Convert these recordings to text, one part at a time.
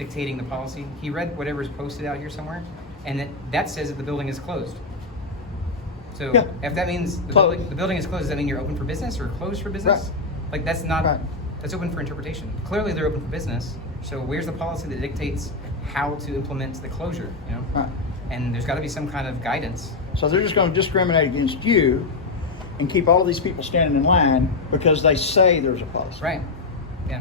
dictating the policy. He read whatever's posted out here somewhere, and that says that the building is closed. So Yeah. if that means the building is closed, does that mean you're open for business or closed for business? Right. Like that's not, Right. that's open for interpretation. Clearly they're open for business. So where's the policy that dictates how to implement the closure, you know? Right. And there's gotta be some kind of guidance. So they're just going to discriminate against you and keep all of these people standing in line because they say there's a policy. Right, yeah.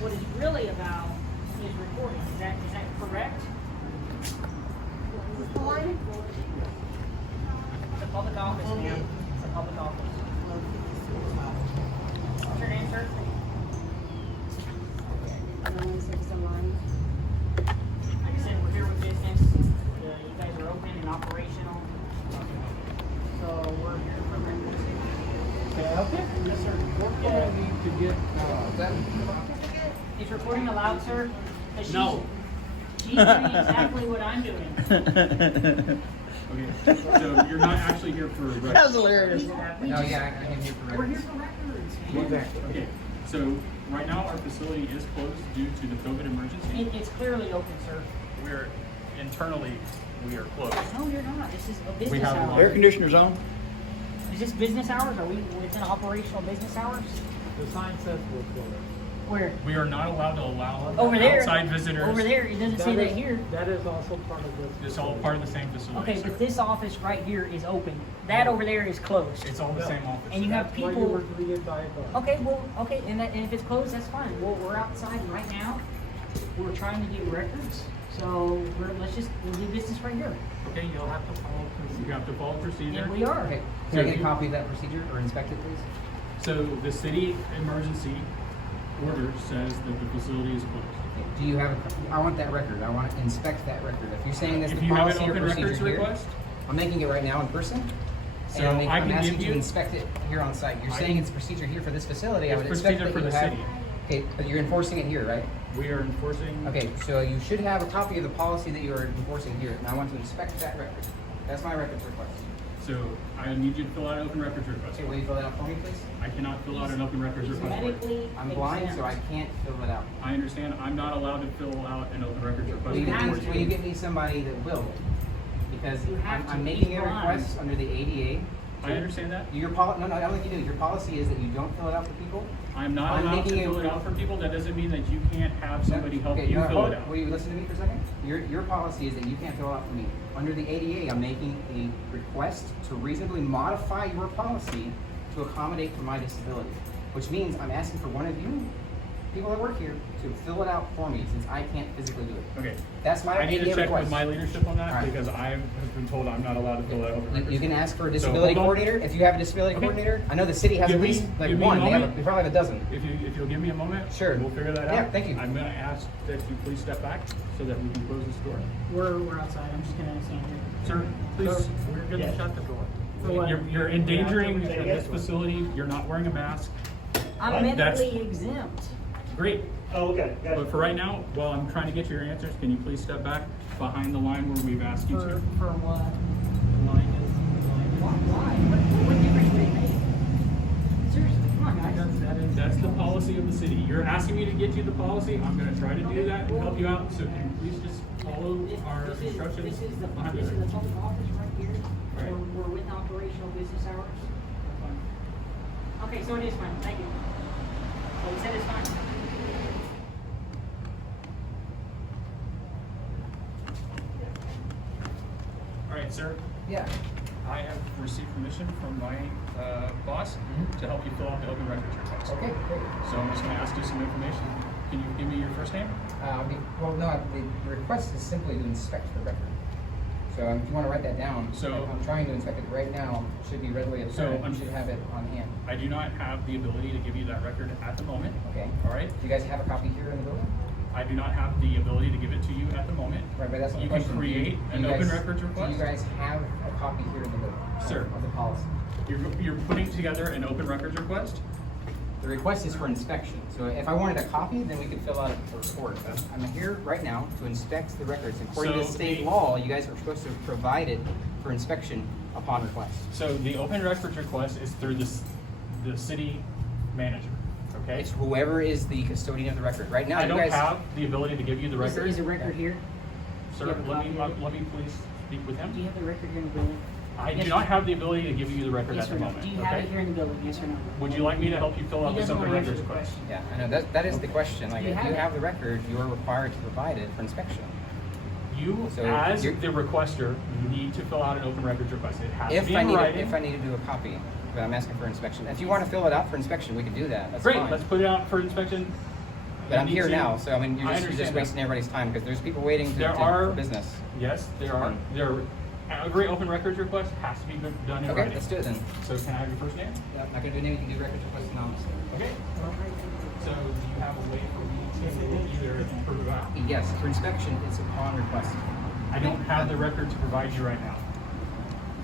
What it's really about is recording. Is that correct? It's a public office, ma'am. It's a public office. What's your name, sir? Like I said, we're here with business. You guys are open and operational. So we're here for records. Can I help you? Yes, sir. What do I need to get, that? Is recording allowed, sir? 'Cause No. She's doing exactly what I'm doing. Okay, so you're not actually here for records. That's hilarious. No, yeah, I came here for We're here records. for records. man. Exactly. Okay, so right now our facility is closed due to the COVID emergency. It's clearly open, sir. We're internally, we are closed. No, you're not. This is a business have hour. Air conditioners on. Is this business hours? Are we within operational business hours? The sign says we're closed. Where? We are not allowed to allow Over there. outside visitors. Over there. It doesn't say that is- here. That is also part of this. It's all part of the same facility. Okay, sir. but this office right here is open. That over there is closed. It's all the same office. And you have That's why you were people. greeted by a guard. Okay, well, okay, and if it's closed, that's fine. Well, we're outside right now. We're trying to get records, so we'll do business right here. Okay, you'll have to follow You procedure. have to follow procedure. And we are. Okay, can I get a copy of that procedure or inspect it, please? So the city emergency order says that the facility is closed. Do you have I want that record. I want to inspect that record. If you're saying this If the you have an policy or open records procedure here, request, I'm making it right now in person. So and I I'm can asking give you you- to inspect it here on site. You're I saying can- it's procedure here for this facility. I It's would expect procedure that for you the have. city. Okay, but you're enforcing it here, right? we are enforcing. Okay, so you should have a copy of the policy that you are enforcing here, and I want to inspect that record. That's my records request. So I need you to fill out an open records request. Okay, will you fill that out for me, please? I cannot fill out an open records He's request for you. medically I'm blind, so I exempt. can't fill it out. I understand. I'm not allowed to fill out an open records request Will you, have for to. will you get me somebody that will? Because You have I'm to. making He's a blind. request under the ADA. I understand that. No, I don't think you do. Your policy is that you don't fill it out for people. I'm not I'm allowed to making fill a- it out for people. That doesn't mean that you can't have somebody help Okay, you no, fill hold it on. out. Will you listen to me for a second? Your policy is that you can't fill it out for me. Under the ADA, I'm making a request to reasonably modify your policy to accommodate for my disability, which means I'm asking for one of you, people that work here, to fill it out for me since I can't physically do it. Okay. That's my I need to ADA check request. with my leadership on that All right. because I have been told I'm not allowed to fill out open records. You can request. ask for a So, disability hold on. coordinator. If you have a disability Okay. coordinator, I know the city has Give at me- least like give me a one. moment. They probably have a dozen. If you'll give me a moment, Sure. we'll figure that out. Yeah, thank you. I'm gonna ask that you please step back so that we can close this door. We're outside. I'm just gonna stand here. Sir, please. We're gonna shut the door. For what? You're endangering this facility. You're not wearing a mask. I'm That's- medically exempt. Great. Oh, okay, got But it. for right now, while I'm trying to get your answers, can you please step back behind the line where we've asked you For to? what? The line is, Why? What difference would it make? Seriously, come on, guys. that's the policy of the city. You're asking me to get you the policy. I'm gonna try to do that and help you out. So can you please just follow our This instructions? is the behind this the- is the public office right here. Right. We're within operational business hours. Okay, so it is fine. Thank you. So we said it's fine. All right, sir. Yeah. I have received permission from my boss to help you fill out the open records request. Okay, great. So I'm just gonna ask you some information. Can you give me your first name? Well, no, the request is simply to inspect the record. So if you want to write that down, So- I'm trying to inspect it right now. It should be readily So, apparent. You should have it on hand. I do not have the ability to give you that record at the moment. Okay. All right? Do you guys have a copy here in the building? I do not have the ability to give it to you at the moment. Right, but that's not the You can question. create Do an you open guys- records Do request. you guys have a copy here in the middle? Sir. Of the policy? You're putting together an open records request. The request is for inspection. So if I wanted a copy, then we could fill out a report. But I'm here right now to inspect the records. According to So state the- law, you guys are supposed to provide it for inspection upon request. So the open records request is through the city manager, okay? It's whoever is the custodian of the record. Right now, I you don't guys have the ability to give you the record. Is the record here? Sir, you have a let me copy of please speak with Do you him. have the record here in the building? I Yes do or not no? have the ability to give you the record Yes at or the no? moment, Do you have it okay? here in the building, yes or no? Would you like me to help you fill out He this doesn't open want to answer records the request? question. Yeah, I know, that is the question. Like, You if have you it. have the record, you are required to provide it for inspection. You, So as you're- the requester, need to fill out an open records request. It has to If be I in need, writing. if I need to do a copy, but I'm asking for inspection. If you want to fill it out for inspection, we can do that. That's Great, fine. let's put it out for inspection. But I'm You need here to- now, so I mean, you're I just understand wasting that. everybody's time because there's people waiting There for are business. Yes, there are. Every open records request has to be done in Okay, writing. let's do it then. So can I have your first name? Yeah, I'm not gonna do anything. Do records request anonymously. Okay. So do you have a way for me to either provide? Yes, for inspection, it's upon request. I don't have the record to provide you right now.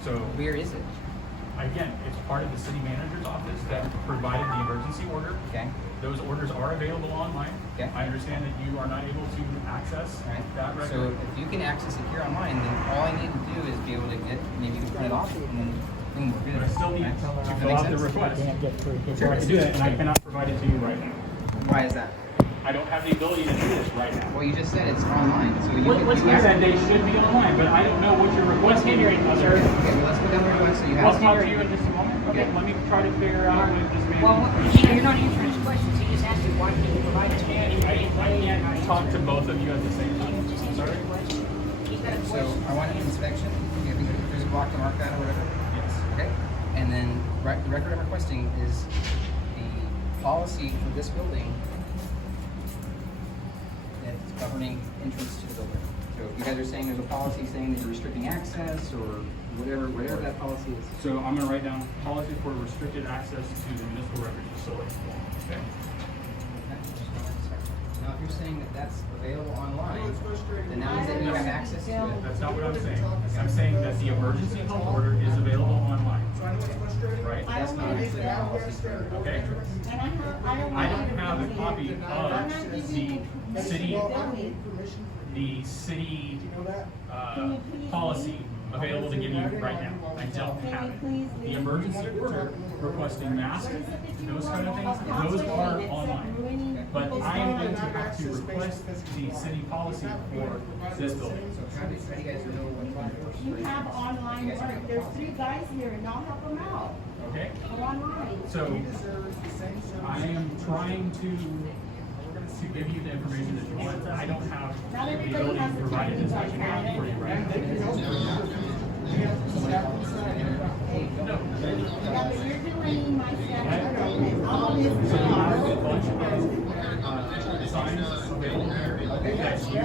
So Where is it? again, it's part of the city manager's office that provided the emergency order. Okay. Those orders are available online. Okay. I understand that you are not able to access All right. that So record. if you can access it here online, then all I need to do is be able to get, maybe you can print it off and then boom, we're good. But I still need Right? to That fill makes out the sense? request. get through. Sure, I can do that, and I cannot provide it to you right now. Why is that? I don't have the ability to do this right now. Well, you just said it's online, so you What's you I have- said they should be online, but I don't know what you're requesting. hindering you, sir? Okay, well, let's go down the request so you I'll have. talk to you in just a moment. Okay, let me try to figure out what this man. Well, you're not answering his questions. He just asked you why can't you provide it to me? I can't talk to both of you at the same time. Just answer Sorry? the question. He's got a So question. I want an inspection. You have to- There's a block to mark that or whatever. Yes. Okay, and then the record I'm requesting is the policy for this building that's governing entrance to the building. So if you guys are saying there's a policy saying that you're restricting access or whatever that policy is. So I'm gonna write down policy for restricted access to the municipal records facility. Okay. Now, if you're saying that that's available online, then that means that you have access to it. That's not what I'm saying. I'm saying that the emergency health order is available online. Right? That's not actually the policy for. Okay. I don't have a copy of the city policy available to give you right now. I don't have it. The emergency order requesting masks, those kind of things, those are online. But I am going to have to request the city policy for this building. So how do you guys know what? You have online work. There's 3 guys here and I'll help them out. Okay? Go online. So I am trying to give you the information that you want. I don't have Not the everybody ability has to the provide time an to do inspection that. for you right now. No. Yeah, but you're delaying my schedule. All this So you have a time. bunch of signs available there that you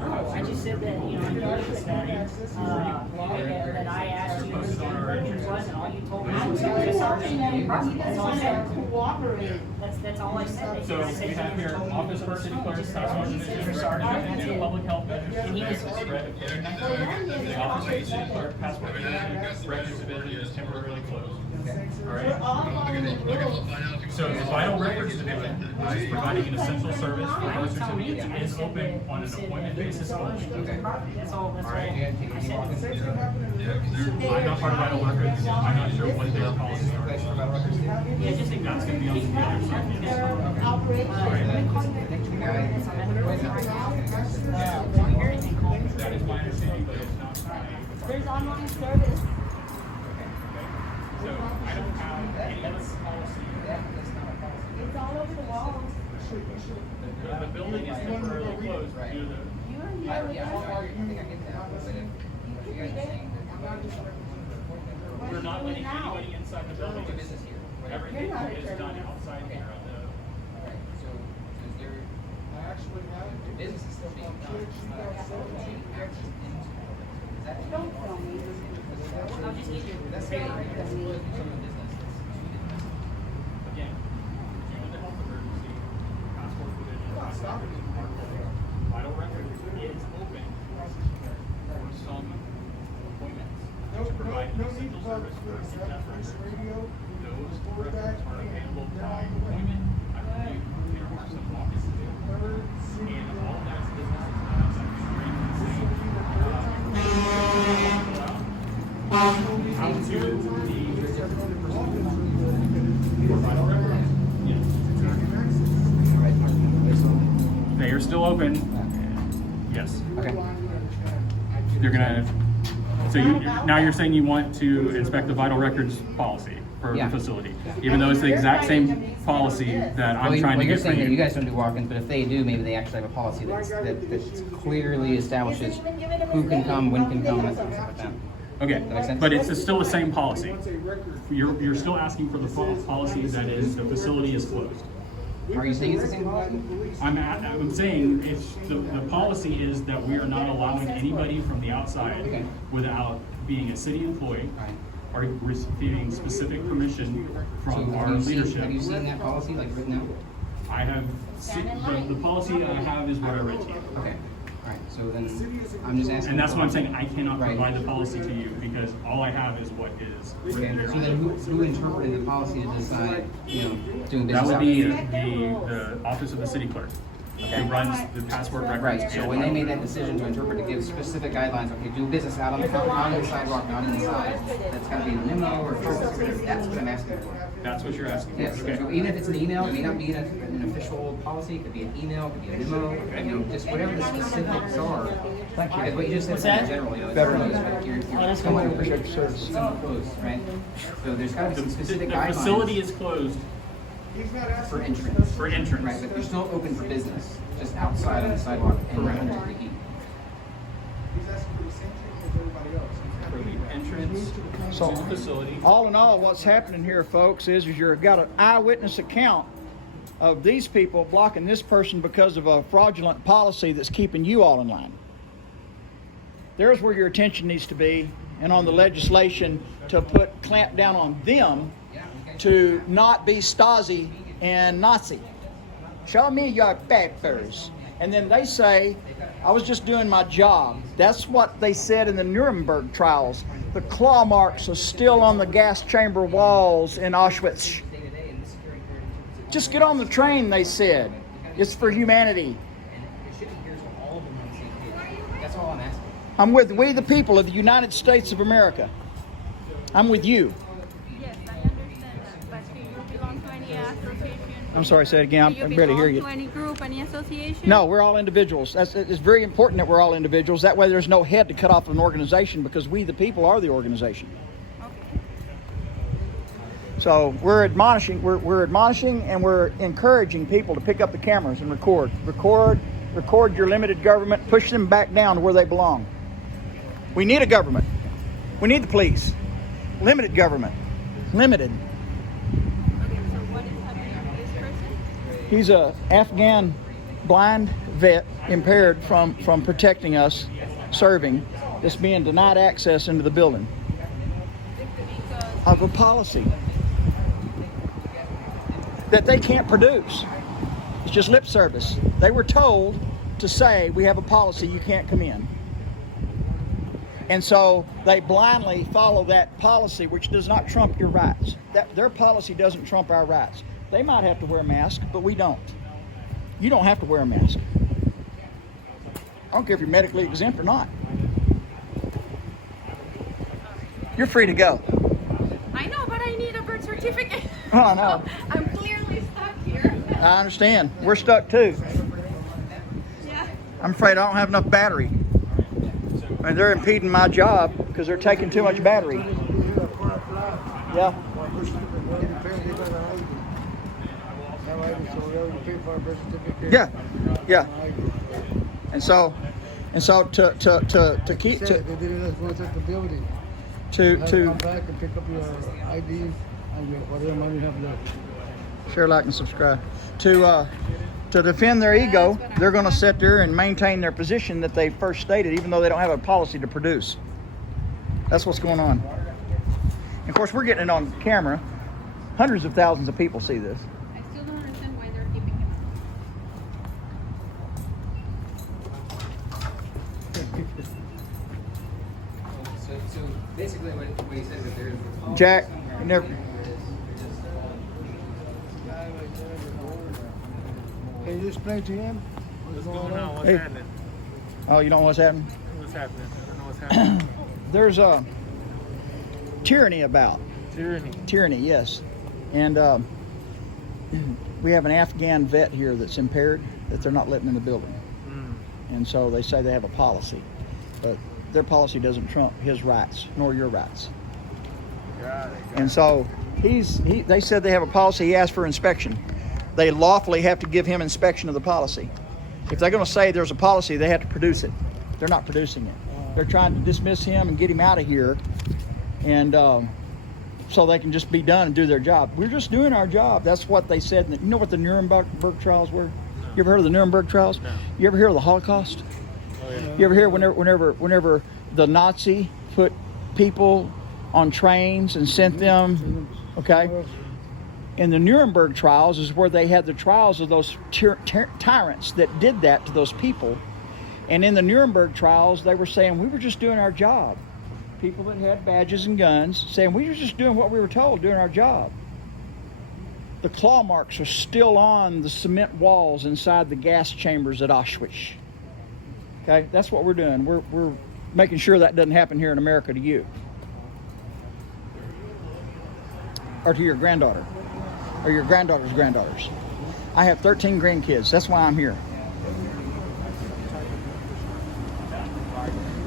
I just said that, you know, in regards to that I asked you what it was, and all you told me I'm was doing just something and you guys That's all I want said. to cooperate. That's all I said. So I said we have here office for city clerk, task division, record and public health measures to prevent the spread of COVID-19. The office for the city clerk, passport division, records division is temporarily closed. All We're right? all on the rules. So the vital records division, which is providing an essential service for birth certificates, is open on an appointment basis only. Okay. That's all, that's all. Alright. You gotta take I any walk said. into the I'm not part of vital records, I'm not sure what their policies are. place for about records too. Yeah, just That's gonna be on the other side. Their operation. The guy. That is my understanding, but it's not mine. There's online service. So I don't have any other policy. That's not a policy. It's all over the walls. The building is temporarily closed due to the. You're here with Yeah, I us. think I get that, but if you guys are saying that We're not letting anybody inside the building. do business here. whatever. Everything is done outside here on the. Alright, so is there, the business is still being done, it's not actually access into the building. Is that? Don't tell me. I'll just give you. That's that's a little bit of a business. That's Again, due to the health emergency, passport division, Vital record is open for some appointments to provide essential service for in-depth records. Those records are available upon appointment. I believe there are some offices available. And all that's business is not outside the screen. How to the vital records. Yes. They are still open. Yes. Okay. You're gonna. So now you're saying you want to inspect the vital records policy for Yeah. the facility, even though it's the exact same policy that I'm trying to you're get for saying that you you. guys don't do walk-ins, but if they do, maybe they actually have a policy that clearly establishes who can come, when can come, and stuff like that. Okay, That makes sense? but it's still the same policy. You're still asking for the policy that is the facility is closed. Are you saying it's the same policy? I'm saying it's the policy is that we are not allowing anybody from the outside Okay. without being a city employee Right. or receiving specific permission from our leadership. Have you seen that policy, like, written out? I have the policy that I have is what I read to you. Okay. All right, so then, I'm just asking. And that's what I'm saying, I cannot Right. provide the policy to you because all I have is what is Okay, written here. so then who interpreted the policy to decide, doing business? That would out be there? the office of the city clerk, who runs the passport records. Right, so and when they vital made that records. decision to interpret, to give specific guidelines, okay, do business out on the sidewalk, not inside, that's gotta be a memo or whatever, that's what I'm asking for. That's what you're asking for. Yes, Okay. so even if it's an email, it may not be an official policy, it could be an email, it could be a memo, just whatever the specifics are. Because what you just said What's in that? general, it's Veteran. closed, but you're that's somewhat cool. Appreciate your service. somewhat closed, right? So there's gotta be some The specific facility guidelines is closed for entrance. for entrance. Right, but you're still open for business, just outside on the sidewalk and Correct. under the heat. For the entrance So- to the facility. All in all, what's happening here, folks, is you've got an eyewitness account of these people blocking this person because of a fraudulent policy that's keeping you all in line. There's where your attention needs to be, and on the legislation to clamp down on them to not be Stasi and Nazi. Show me your papers. And then they say, I was just doing my job. That's what they said in the Nuremberg trials. The claw marks are still on the gas chamber walls in Auschwitz. Just get on the train, they said. It's for humanity. That's all I'm asking. I'm with we the people of the United States of America. I'm with you. Yes, I understand that. But do you belong to any association? I'm sorry, say it again. Do I barely hear belong you. to any group, any association? No, we're all individuals. It's very important that we're all individuals. That way there's no head to cut off an organization because we the people are the organization. Okay. So we're admonishing and we're encouraging people to pick up the cameras and record your limited government, push them back down to where they belong. We need a government. We need the police. Limited government. Limited. Okay, so what is happening to this person? He's a Afghan blind vet, impaired from protecting us, serving, that's being denied access into the building Because of a policy that they can't produce. It's just lip service. They were told to say, we have a policy, you can't come in. And so they blindly follow that policy, which does not trump your rights. Their policy doesn't trump our rights. They might have to wear a mask, but we don't. You don't have to wear a mask. I don't care if you're medically exempt or not. You're free to go. I know, but I need a birth certificate. Oh, no. I'm clearly stuck here. I understand. We're stuck too. Yeah. I'm afraid I don't have enough battery. And they're impeding my job because they're taking too much battery. Yeah. Yeah. Yeah. And so to keep They didn't let us go inside the building. to Come back and pick up your IDs and your whatever money you have left. share, like, and subscribe. To defend their ego, they're going to sit there and maintain their position that they first stated, even though they don't have a policy to produce. That's what's going on. And of course, we're getting it on camera. Hundreds of thousands of people see this. I still don't understand why they're keeping him. Jack, you never. Can you explain to him What's going on? What's Hey. happening? Oh, you don't know what's happening? What's happening? I don't know what's happening. There's a tyranny about. Tyranny. Tyranny, yes. And we have an Afghan vet here that's impaired, that they're not letting in the building. And so they say they have a policy, but their policy doesn't trump his rights nor your rights. Got it. And so they said they have a policy. He asked for inspection. They lawfully have to give him inspection of the policy. If they're going to say there's a policy, they have to produce it. They're not producing it. They're trying to dismiss him and get him out of here, and so they can just be done and do their job. We're just doing our job. That's what they said. You know what the Nuremberg trials were? You ever heard of the Nuremberg trials? No. You ever hear of the Holocaust? Oh, yeah. You ever hear whenever the Nazi put people on trains and sent them, okay? In the Nuremberg trials is where they had the trials of those tyrants that did that to those people. And in the Nuremberg trials, they were saying, we were just doing our job. People that had badges and guns saying, we were just doing what we were told, doing our job. The claw marks are still on the cement walls inside the gas chambers at Auschwitz. Okay, that's what we're doing. We're making sure that doesn't happen here in America to you. Or to your granddaughter. Or your granddaughter's granddaughters. I have 13 grandkids. That's why I'm here.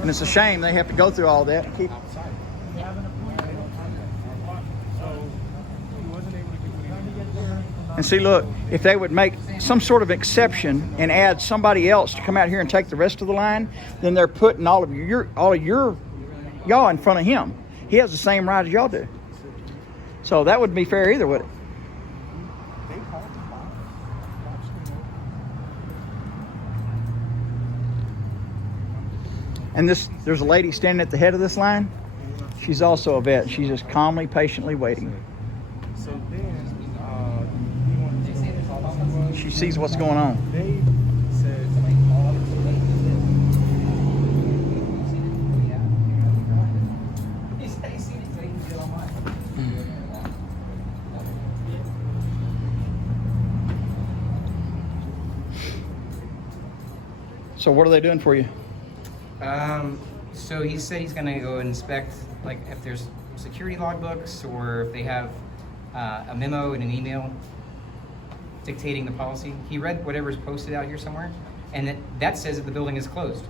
And it's a shame they have to go through all that. You have an appointment. So he wasn't able to get there. And see, look, if they would make some sort of exception and add somebody else to come out here and take the rest of the line, then they're putting all of y'all in front of him. He has the same right as y'all do. So that wouldn't be fair either, would it? And there's a lady standing at the head of this line. She's also a vet. She's just calmly, patiently waiting. So then, She sees what's going on. they said, So what are they doing for you? So he said he's gonna go inspect, like, if there's security logbooks or if they have a memo and an email dictating the policy. He read whatever's posted out here somewhere, and that says that the building is closed.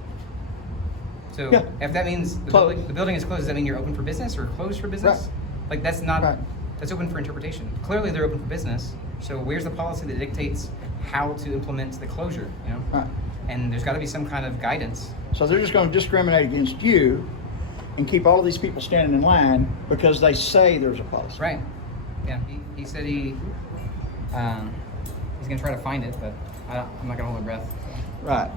So Yeah. if that means the building is closed, does that mean you're open for business or closed for business? Right. Like, that's not, Right. that's open for interpretation. Clearly they're open for business. So where's the policy that dictates how to implement the closure, you know? Right. And there's gotta be some kind of guidance. So they're just going to discriminate against you and keep all of these people standing in line because they say there's a policy. Right. Yeah. He said he's gonna try to find it, but I'm not gonna hold my breath. So. Right.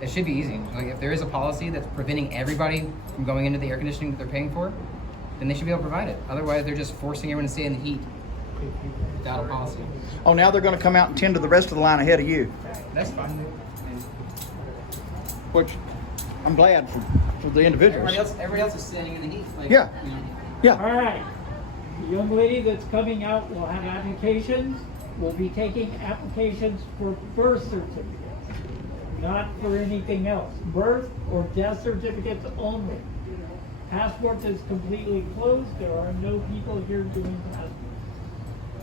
It should be easy. Like, if there is a policy that's preventing everybody from going into the air conditioning that they're paying for, then they should be able to provide it. Otherwise, they're just forcing everyone to stay in the heat without a policy. Oh, now they're going to come out and tend to the rest of the line ahead of you, That's fine. which I'm glad for the individuals. Everybody else is standing in the heat. Like, Yeah. You know. Yeah. All right. The young lady that's coming out will have applications. We'll be taking applications for birth certificates, not for anything else. Birth or death certificates only. Passport is completely closed. There are no people here doing passports.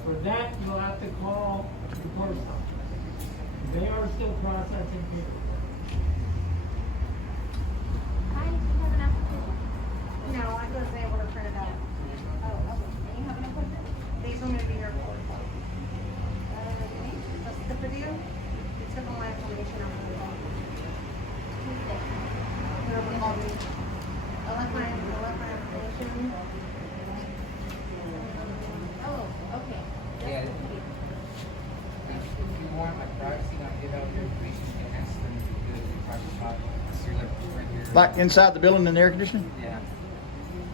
For that, you'll have to call the post office. They are still processing here. Hi, do you have an application? No, I wasn't able to print it out. Oh, okay. And you have an appointment? They told me to be here at 4 o'clock. That's the video? They took all my information out of the phone. Whoever called me. I left my information. Oh, okay. Yeah. If you want my privacy, not give out your information, you can ask them to do it in a private spot. So you're like right here. Like inside the building in the air conditioning? Yeah.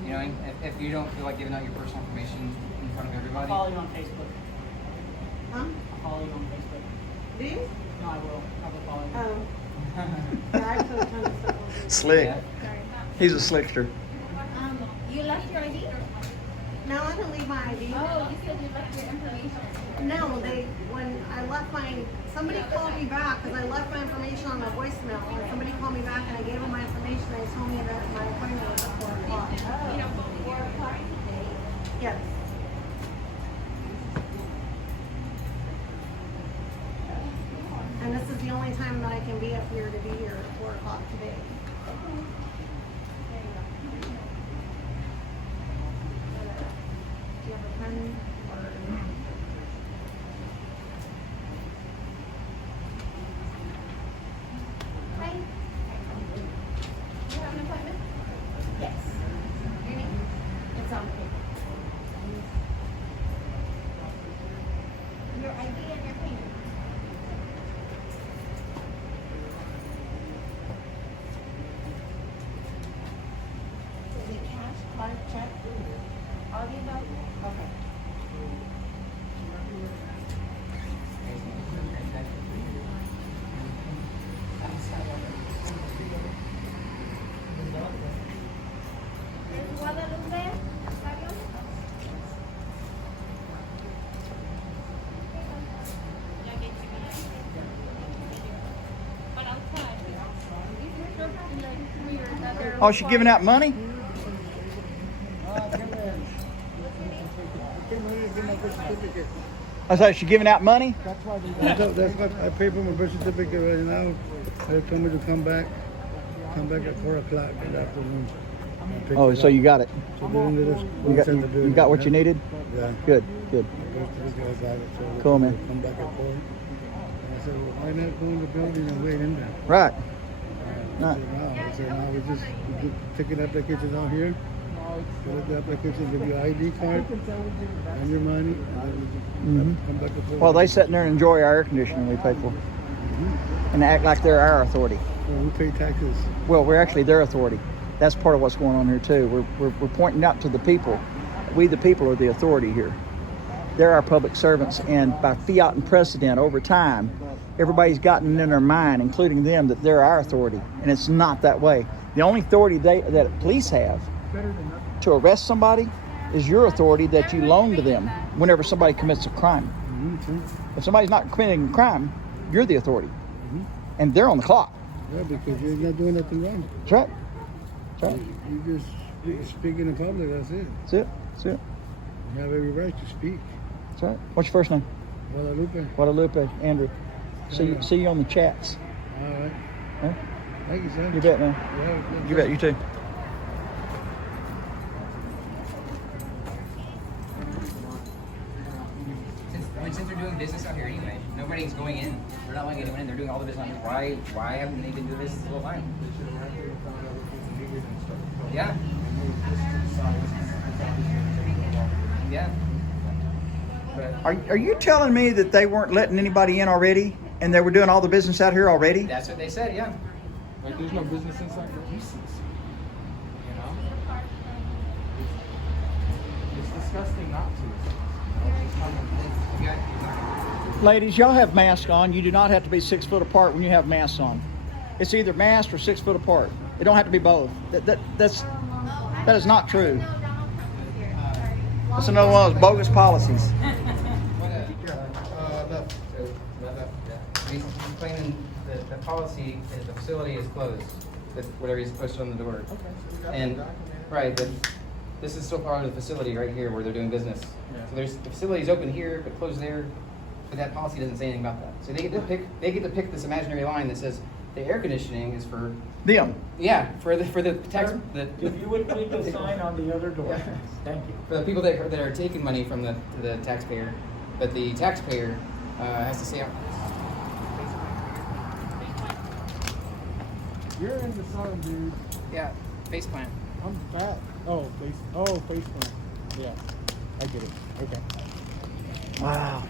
You know, if you don't feel like giving out your personal information in front of everybody. I'll follow you on Facebook. Huh? I'll follow you on Facebook. Do you? No, I will. I will follow you. Oh. Yeah, I put a ton of stuff on there. Slick. Yeah. Sorry. He's a slickster. You left your ID? my ID. Oh, you said you left your information. No, when I left somebody called me back because I left my information on my voicemail, and somebody called me back and I gave them my information. They told me that my appointment was at 4 o'clock. You know, but 4 o'clock today. Yes. And this is the only time that I can be up here to be here at 4 o'clock today. Do you have a pen? Hi. You have an appointment? Yes. Your name? It's on paper. Your ID and your payment. Is it cash, card, check? All the above. Okay. ¿Es Guadalupe? Octavio? But outside. Oh, she giving out money? I thought she giving out money? That's why I pay for my birth certificate right now. They told me to come back at 4 o'clock in the afternoon. Oh, so you got it. So they didn't let us You got, inside the you building. got what you needed? Yeah. Good, good. My birth certificate, I got it. So they Cool, told me man. to come back at 4. And I said, well, why not go in the building and wait in there? Right. I said, no, we just taking applications out here. Fill out the application, give you an ID card and your money, and then we just come back at 4. Well, they sit in there and enjoy our air conditioning we pay for. And act like they're our authority. Well, we pay taxes. Well, we're actually their authority. That's part of what's going on here too. We're pointing out to the people. We the people are the authority here. They're our public servants, and by fiat and precedent over time, everybody's gotten in their mind, including them, that they're our authority, and it's not that way. The only authority that police have to arrest somebody is your authority that you loan to them whenever somebody commits a crime. If somebody's not committing a crime, you're the authority, and they're on the clock. Yeah, because you're not doing nothing wrong. That's right. That's right. You just speak in the public, that's it. That's it. That's it. You have every right to speak. That's right. What's your first name? Guadalupe. Guadalupe. Andrew. See you on the chats. All right. Huh? Thank you, sir. You bet, man. Yeah, You bet. You too. Since they're doing business out here anyway, nobody's going in. They're not letting anyone in. They're doing all the business out here. Why haven't they been doing this the whole time? Yeah. Yeah. But Are you telling me that they weren't letting anybody in already, and they were doing all the business out here already? that's what they said. Yeah. Like there's no business inside the uses. You know? It's disgusting not to. Ladies, y'all have masks on. You do not have to be 6 foot apart when you have masks on. It's either masked or 6 foot apart. It don't have to be both. That is not true. That's another one of those bogus policies. He's claiming that the policy is the facility is closed. That whatever he's posted on the door. And right, but this is still part of the facility right here where they're doing business. So there's the facility's open here but closed there. But that policy doesn't say anything about that. So they get to pick this imaginary line that says the air conditioning is for Them. yeah, for the tax If you would leave the sign on the other door. Thank you. for the people that are taking money from the taxpayer, but the taxpayer has to stay out. You're in the sun, dude. Yeah, face plant. I'm fat. Face plant. Yeah. I get it. Okay. Wow.